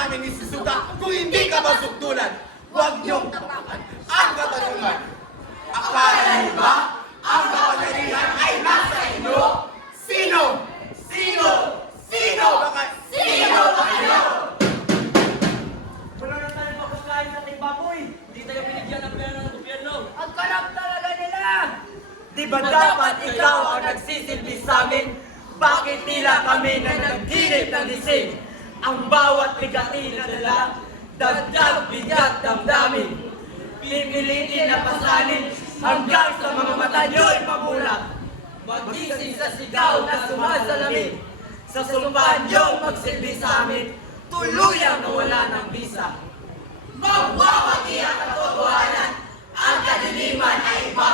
namin isusuka kung hindi ka masukdulan. Huwag niyong tapakan ang katanungan. Akala niyo ba ang kapangyarihan ay nasa inyo? Sino? Sino? Sino? Sino ba kayo? Wala na tayo mapagkain sa ating baboy. Hindi tayo binigyan ng pera ng gobyerno. Ang karap talaga nila! Di ba dapat ikaw ang nagsisilbi sa amin? Bakit tila kami na naghinip ng lising? Ang bawat bigati na dala, dagdag bigat damdamin. Pipilitin na pasanin hanggang sa mga mata nyo'y mabulag. Magising sa sigaw na sumasalamin. Sa sumpaan niyong magsilbi sa amin, tuluyang nawala ng bisa. Mawawagi ang katotohanan, ang kadiliman ay iba.